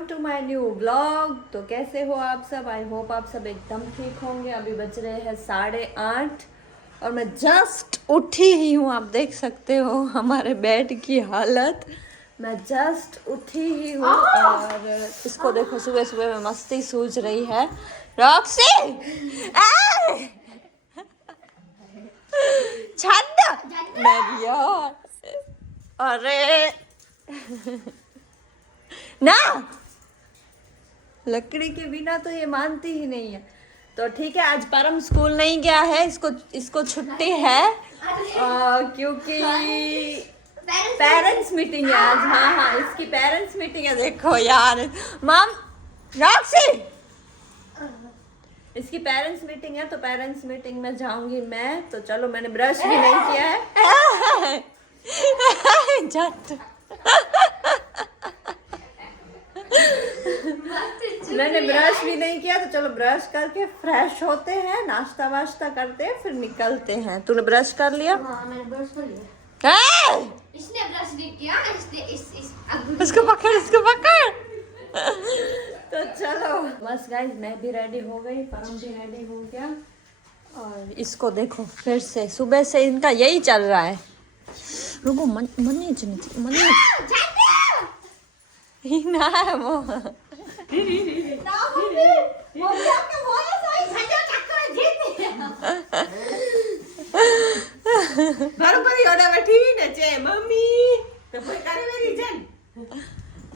Welcome to my new blog. तो कैसे हो आप सब? आई होप आप सब एकदम ठीक होंगे। अभी बज रहे हैं 8:30 और मैं जस्ट उठी ही हूँ। आप देख सकते हो हमारे बेड की हालत। मैं जस्ट उठी ही हूँ और इसको देखो सुबह सुबह में मस्ती सूझ रही है। रॉक्सी छंद मेरी यार, अरे ना, लकड़ी के बिना तो ये मानती ही नहीं है। तो ठीक है, आज परम स्कूल नहीं गया है, इसको छुट्टी है क्योंकि पेरेंट्स मीटिंग है आज। हाँ, इसकी पेरेंट्स मीटिंग है। देखो यार मम, रॉक्सी, इसकी पेरेंट्स मीटिंग है तो पेरेंट्स मीटिंग में जाऊंगी मैं। तो चलो, मैंने ब्रश भी नहीं किया है जट मैंने ब्रश भी नहीं किया। तो चलो ब्रश करके फ्रेश होते हैं, नाश्ता वाश्ता करते हैं, फिर निकलते हैं। तूने ब्रश कर लिया? हाँ, मैंने ब्रश कर लिया। इसने ब्रश नहीं किया, इसको पकड़ तो चलो बस गाइस, मैं भी रेडी हो गई, परम भी रेडी हो गया। और इसको देखो फिर से सुबह से इनका यही चल रहा है। रुको, मनी ना है वो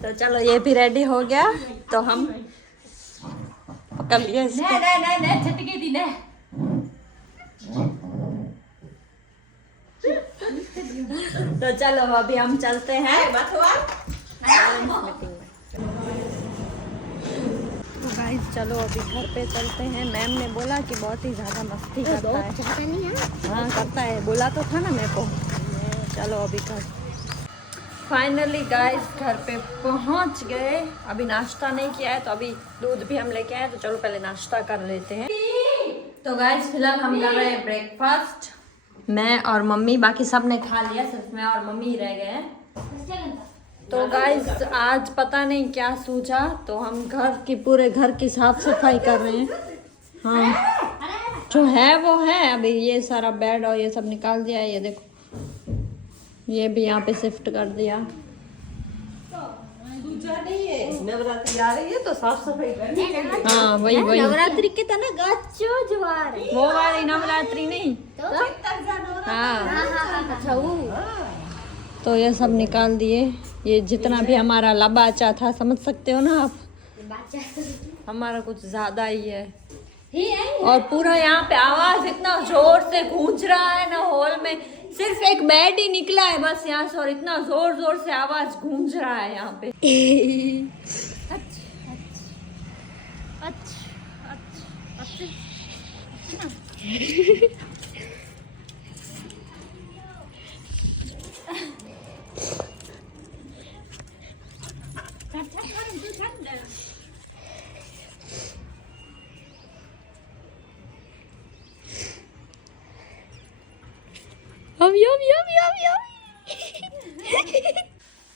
तो चलो ये भी रेडी हो गया। तो हम पकड़ लिए इसको। झटके दी ने। तो चलो अभी हम चलते हैं तो गाइस, चलो अभी घर पे चलते हैं। मैम ने बोला कि बहुत ही ज़्यादा मस्ती करता है। हाँ करता है, बोला तो था ना मेरे को। चलो अभी घर फाइनली गाइस घर पे पहुंच गए। अभी नाश्ता नहीं किया है तो अभी दूध भी हम लेके आए। तो चलो पहले नाश्ता कर लेते हैं। तो गाइस फिलहाल हम कर रहे हैं ब्रेकफास्ट। मैं और मम्मी, बाकी सब ने खा लिया, सिर्फ मैं और मम्मी ही रह गए हैं। तो गाइस आज पता नहीं क्या सूझा, तो हम पूरे घर की साफ सफाई कर रहे हैं। हाँ, जो है वो है। अभी ये सारा बेड और ये सब निकाल दिया है। ये देखो, ये भी यहाँ पे शिफ्ट कर दिया। नवरात्रि आ रही है तो साफ सफाई करनी है। हाँ वही नवरात्रि के तना गच्चो जवार वो वाली नवरात्रि नहीं। हाँ अच्छा वो। तो ये सब निकाल दिए। ये जितना भी हमारा लबाचा था, समझ सकते हो ना आप, हमारा कुछ ज्यादा ही है। और पूरा यहाँ पे आवाज इतना जोर से गूंज रहा है ना हॉल में। सिर्फ एक बेड ही निकला है बस यहाँ से, और इतना जोर जोर से आवाज गूंज रहा है यहाँ पे।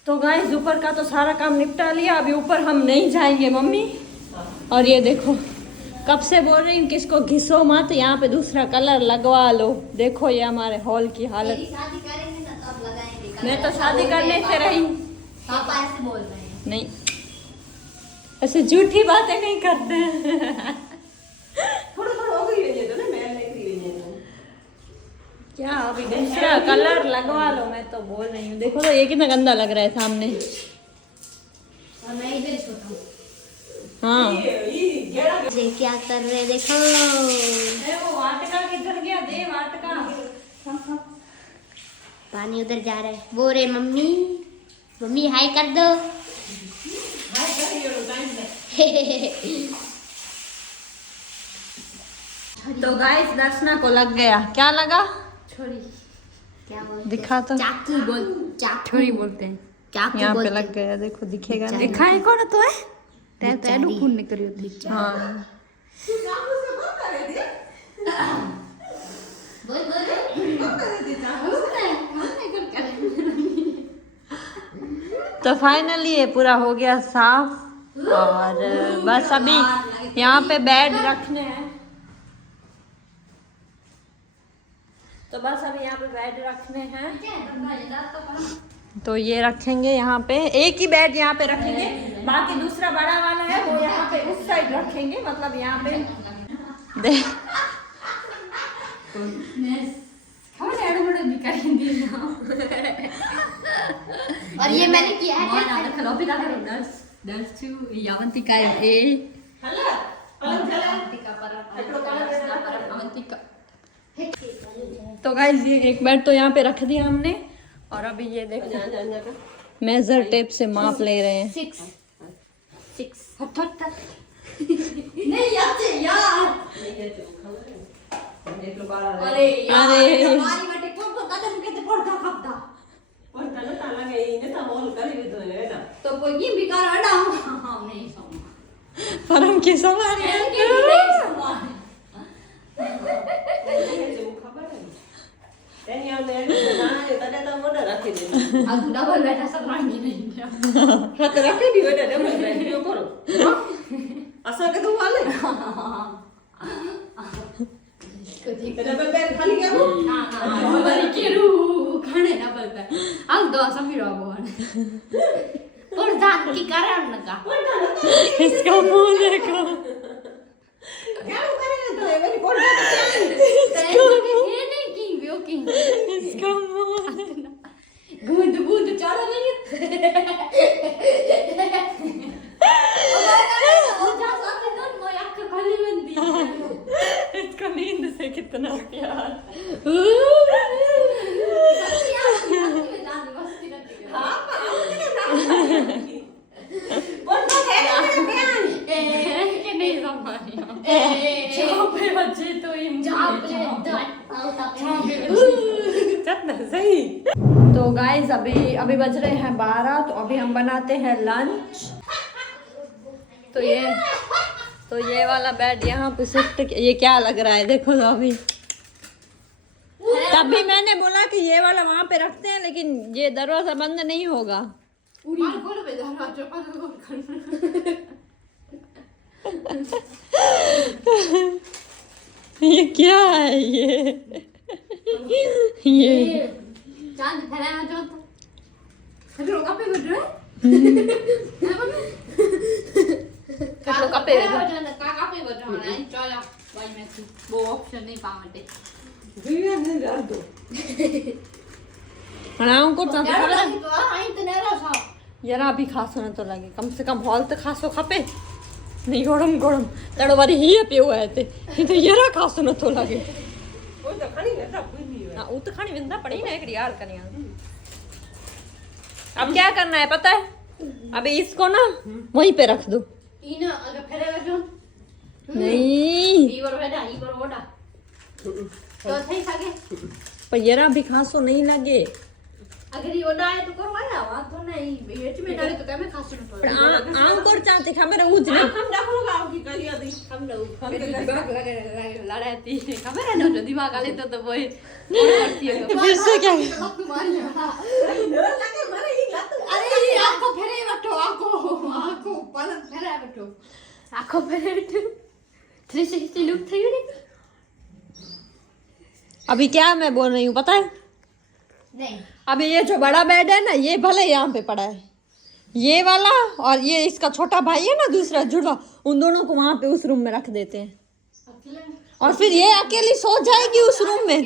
तो गाइस ऊपर का तो सारा काम निपटा लिया। अभी ऊपर हम नहीं जाएंगे मम्मी। और ये देखो, कब से बोल रही हूँ कि इसको घिसो मत, यहाँ पे दूसरा कलर लगवा लो। देखो ये हमारे हॉल की हालत। शादी करेंगे ना तब लगाएंगे। मैं तो शादी करने से रही। पापा ऐसे बोल रहे हैं। नहीं, ऐसे झूठी बातें नहीं करते हैं। क्या अभी दूसरा कलर लगवा लो, मैं तो बोल रही हूँ। देखो तो ये कितना गंदा लग रहा है सामने। और मैं इधर छोटा हूँ। हाँ ये क्या कर रहे देखो। वो वाटका किधर गया? दे वाटका। पानी उधर जा रहा है। वो रे मम्मी, मम्मी हाय कर दो। तो गाइस दर्शना को लग गया। क्या लगा? छोरी। क्या बोलते? दिखा तो। चाकू बोल। चाकू छोरी बोलते हैं। चाकू यहाँ पे बोलते लग गया। देखो दिखेगा नहीं। दिखा है कौन तो है? तेलू खून निकली होती। हाँ बोल बोल। तो फाइनली ये पूरा हो गया साफ। और बस अभी यहाँ पे बेड रखने हैं, तो बस अभी यहाँ पे बेड रखने हैं, तो ये रखेंगे यहाँ पे, एक ही बेड यहाँ पे रखेंगे, बाकी दूसरा बड़ा वाला है वो यहाँ पे उस साइड रखेंगे, मतलब यहाँ पे और ये मैंने किया है तो गाइस ये एक बेड तो यहाँ पे रख दिया हमने, और अभी ये देखो मेजर टेप से माप ले रहे हैं। 6 नहीं यार अरे तो कोई बिकार नहीं पर हम के सवार डबल बैठा सब मांगी नहीं खाने डबल बैठ अब दो समीर और दांत की कारण का इसका मुंह देखो, इसका मुंह गूंद गूंद चढ़ गई इसका नींद से कितना प्यार। बच्चे तो सही। तो गाइस अभी बज रहे हैं 12, तो अभी हम बनाते हैं लंच। तो ये वाला बेड यहाँ पे शिफ्ट, ये क्या लग रहा है देखो तो अभी, तभी मैंने बोला कि ये वाला वहाँ पे रखते हैं, लेकिन ये दरवाजा बंद नहीं होगा। ये क्या है ये चांद फैलाना जो तो कपे बज रहे कपे बज रहा है चलो भाई मैं वो ऑप्शन नहीं पावते बनाऊं को तो आई तो नहीं रहा यार अभी खासो न तो लगे, कम से कम हॉल तो खासो खपे नहीं, गोड़म तड़ वारी ही पियो है ते तो यार खासो न तो लगे वो तो खानी विंदा पड़ी ना एक यार कनिया। अब क्या करना है पता है, अभी इसको ना वहीं पे रख दो। इना अगर फेरे जो नहीं ई बार ओडा तो सही सके पर यार अभी खासो नहीं लगे, अगर ये ओडा है तो करवाया वा तो नहीं बेच में डाले तो क्या मैं खासो न पर आम कर चाहते खबर उज ना हम देखो गांव की करिया दी हम दिमाग लगे लड़ाती खबर है ना जो दिमाग आले तो वो करती है फिर से क्या अरे ये आपको फेरे बैठो आपको पलंग फेरे बैठो आपको फेरे बैठो 360 लुक थी नहीं। अभी क्या मैं बोल रही हूँ पता है, नहीं अभी ये जो बड़ा बेड है ना ये भले यहाँ पे पड़ा है, ये वाला और ये इसका छोटा भाई है ना दूसरा जुड़वा, उन दोनों को वहाँ पे उस रूम में रख देते हैं और फिर ये अकेली सो जाएगी उस रूम में।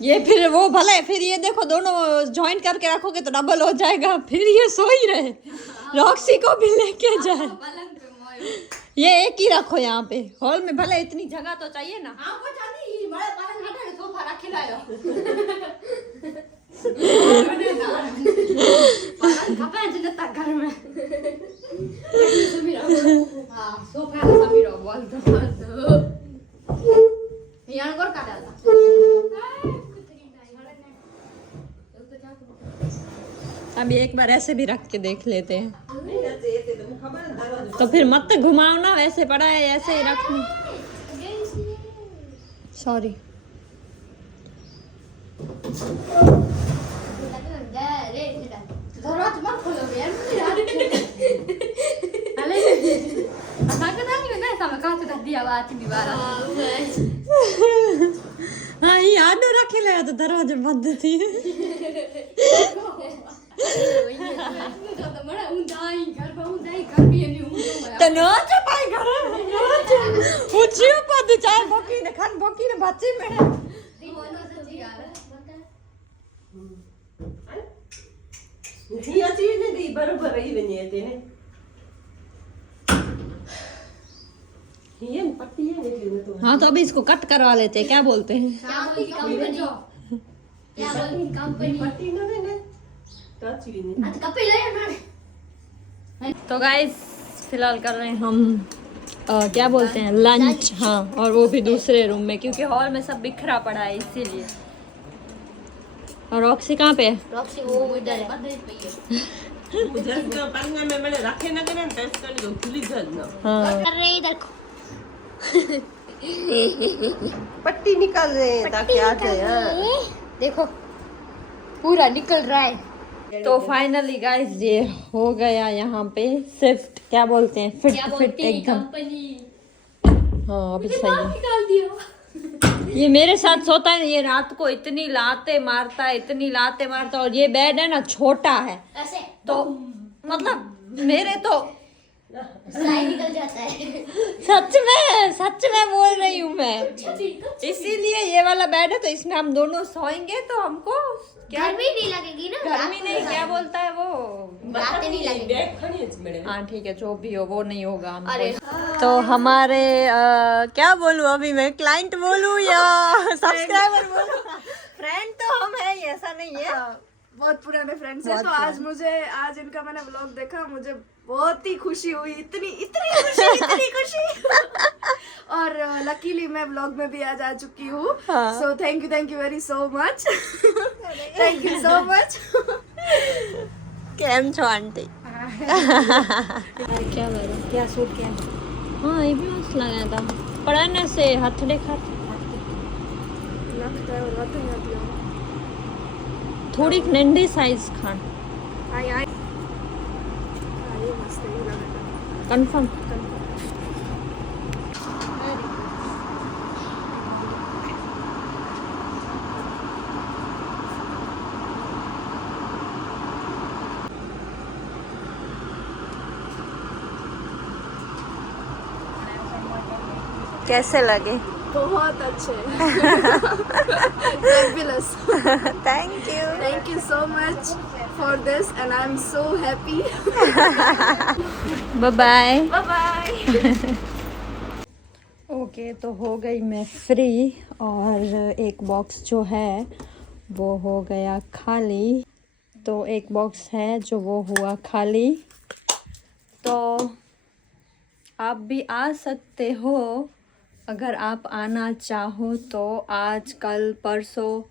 ये फिर वो भले फिर ये देखो दोनों ज्वाइंट करके रखोगे तो डबल हो जाएगा, फिर ये सो ही रहे, रॉक्सी को भी लेके जाए। ये एक ही रखो यहाँ पे हॉल में, भले इतनी जगह तो चाहिए ना। घर में अभी एक बार ऐसे भी रख के देख लेते हैं, तो फिर मत घुमाओ ना, वैसे पड़ा है ऐसे ही रखना। सॉरी दरवाजा मत खोलो यार अरे ताकत नहीं है ना sama kau sudah dia वाची दीवार हाँ ये याद रखे ले तो दरवाजा बंद थी तनो चपाई घर ऊंची ऊपर दी चाय बोकी ने खान बोकी ने बच्चे में ही अच्छी ने दी बरोबर रही बनी है तेने ये पट्टी है निकली तो हाँ तो अभी इसको कट करवा लेते हैं, क्या बोलते हैं? कंपनी पट्टी ना देने टच भी नहीं आज कपड़े ले ना तो गाइस फिलहाल कर रहे हैं हम क्या बोलते हैं लंच। हाँ और वो भी दूसरे रूम में क्योंकि हॉल में सब बिखरा पड़ा है इसीलिए। और रॉक्सी कहाँ पे है? रॉक्सी वो इधर है मुझे तो पंगे में मैंने रखे ना करे टेस्ट करने को खुली जल ना हाँ अरे इधर पट्टी निकाल रहे हैं ताकि आ जाए हाँ देखो पूरा निकल रहा है। तो फाइनली गाइस ये हो गया यहाँ पे शिफ्ट, क्या बोलते हैं फिट फिट एकदम। कंपनी हाँ अभी सही है। निकाल दिया ये मेरे साथ सोता है, ये रात को इतनी लाते मारता है, इतनी लाते मारता है। और ये बेड है ना छोटा है ऐसे तो मतलब मेरे तो स्लाइड निकल जाता है सच में बोल रही हूँ मैं। इसीलिए ये वाला बेड है तो इसमें हम दोनों सोएंगे तो हमको क्या गर्मी नहीं लगेगी ना गर्मी नहीं, क्या बोलता है वो, रात नहीं लगेगी। बैग खड़ी है मैडम हाँ ठीक है जो भी हो वो नहीं होगा हमको। अरे तो हमारे क्या बोलूं अभी मैं, क्लाइंट बोलूं या सब्सक्राइबर बोलूं? फ्रेंड तो हम है, ऐसा नहीं है। बहुत पुराने फ्रेंड्स हैं। तो आज इनका मैंने व्लॉग देखा, मुझे बहुत ही खुशी हुई, इतनी खुशी और लकीली मैं व्लॉग में भी आज आ चुकी हूँ। So thank you very so much thank you so much. केम छो आंटी? क्या लगा, क्या सूट किया? हाँ ये भी मस्त लगाया था, पढ़ने से हाथ देखा थोड़ी नंढी साइज खान कंफर्म। कैसे लगे? बहुत अच्छे Fabulous. Thank Thank you so much for this and I'm so happy. You, bye Bye. Okay तो हो गई मैं फ्री और एक बॉक्स जो है वो हो गया खाली। तो एक बॉक्स है जो वो हुआ खाली, तो आप भी आ सकते हो अगर आप आना चाहो तो। आज कल परसों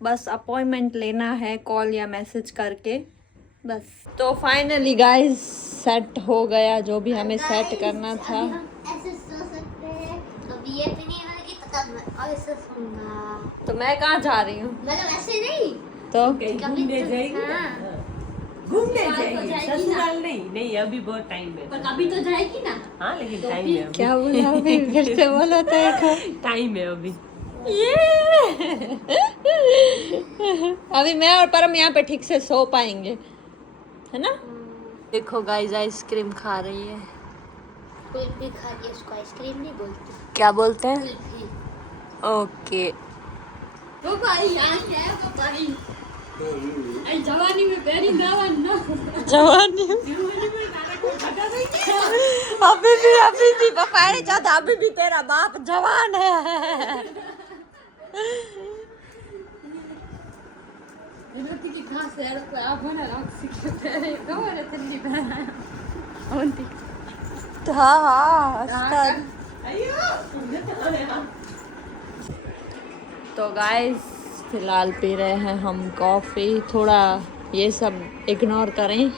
बस अपॉइंटमेंट लेना है कॉल या मैसेज करके बस। तो फाइनली गाइस सेट हो गया जो भी हमें सेट करना था। ऐसे सो सकते हैं, अभी ये भी नहीं होगी तो तब मैं ऐसे सोऊंगा। तो मैं कहाँ जा रही हूँ? मतलब ऐसे नहीं तो घूमने जाएगी हाँ। घूमने ससुराल तो जाएगी जाएगी ना। ससुराल नहीं अभी बहुत टाइम है पर अभी तो जाएगी ना। हाँ लेकिन टाइम है अभी क्या बोला अभी? फिर से बोलो तो एक टाइम है अभी ये अभी मैं और परम यहाँ पे ठीक से सो पाएंगे, है ना? देखो गाइस आइसक्रीम खा रही है। कुल्फी खा रही है, उसको आइसक्रीम नहीं बोलती, क्या बोलते हैं? कुल्फी। ओके वो भाई यहाँ से आया वो भाई जवानी में पैरी दावन ना जवानी अभी भी पापा ने चाहता अभी भी तेरा बाप जवान है। की घास है को आप बना रख सीखे तेरे को रे तन्नी बना ओंती हाँ तो गाइस फिलहाल पी रहे हैं हम कॉफ़ी। थोड़ा ये सब इग्नोर करें,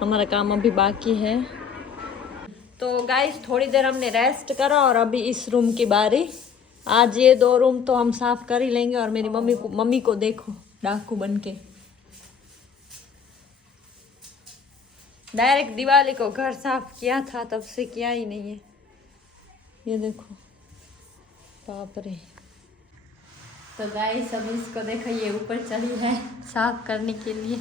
हमारा काम अभी बाकी है। तो गाइस थोड़ी देर हमने रेस्ट करा और अभी इस रूम की बारी आज ये 2 रूम तो हम साफ कर ही लेंगे। और मेरी मम्मी को देखो डाकू बन के डायरेक्ट दिवाली को घर साफ किया था, तब से किया ही नहीं है। ये देखो बाप रे। तो गाइस अब इसको देखो, ये ऊपर चली है साफ करने के लिए।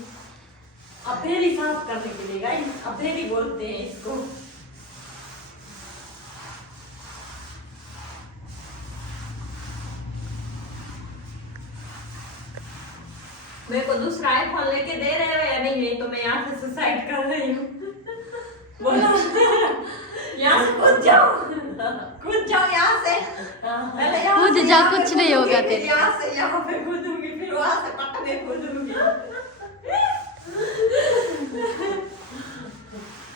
अधेरी साफ करने के लिए गाइस, अधेरी बोलते हैं इसको। मेरे को दूसरा आईफोन लेके दे रहे हो या नहीं? नहीं तो मैं यहाँ से सुसाइड कर रही हूँ। बोलो यहाँ से कूद जाओ यहाँ से। पहले यहाँ कूद से जा, यहाँ पे कुछ नहीं होगा कूदूंगी, तेरे। फिर यहाँ से यहाँ पे कूदूंगी, फिर वहाँ से पटने कूदूंगी।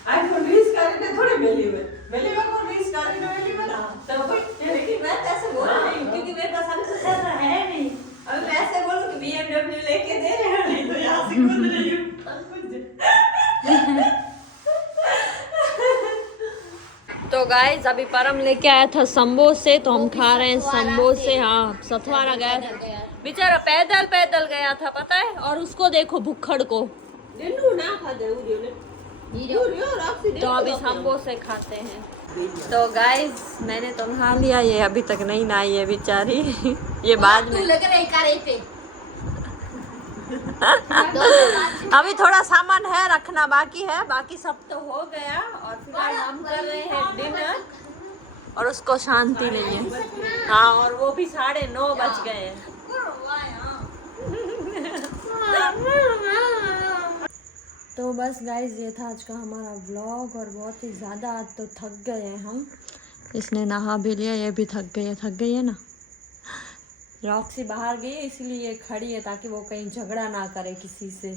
आईफोन रीच करने थोड़ी बेली में कौन रीच करने ना तो कोई। लेकिन मैं तो ऐसे बोल रही हूँ क्योंकि मेरे पास हमसे ज्यादा है नहीं। अब मैं ऐसे बोलूँ कि BMW लेके दे रहे हो, नहीं तो यहाँ से कूद रही हूँ। तो गाइस अभी परम लेके आया था समोसे, तो हम खा रहे हैं समोसे। हाँ सथवारा गया था बेचारा, पैदल गया था पता है। और उसको देखो भुक्खड़ को। तो अभी समोसे खाते हैं। तो गाइस मैंने तो नहा लिया, ये अभी तक नहीं नहाई है बेचारी। ये बाद में अभी थोड़ा सामान है रखना बाकी है, बाकी सब तो हो गया। और फिलहाल हम कर रहे हैं डिनर और उसको शांति नहीं है। हाँ और वो भी 9:30 बज गए हैं। तो बस गाइस ये था आज का हमारा व्लॉग। और बहुत ही ज़्यादा आज तो थक गए हैं हम। इसने नहा भी लिया, ये भी थक गई है ना। रॉक्सी बाहर गई है इसलिए ये खड़ी है ताकि वो कहीं झगड़ा ना करे किसी से।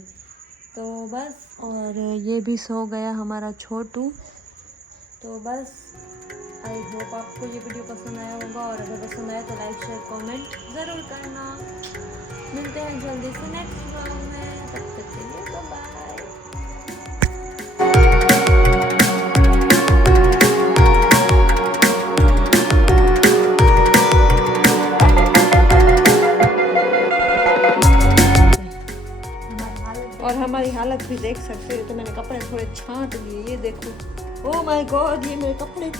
तो बस, और ये भी सो गया हमारा छोटू। तो बस आई होप आपको ये वीडियो पसंद आया होगा। और अगर पसंद आया तो लाइक शेयर कमेंट ज़रूर करना। मिलते हैं जल्दी से नेक्स्ट व्लॉग में, तब तक के लिए बाय। और हमारी हालत भी देख सकते हो। तो मैंने कपड़े थोड़े छांट लिए, ये देखो। ओह माय गॉड, ये मेरे कपड़े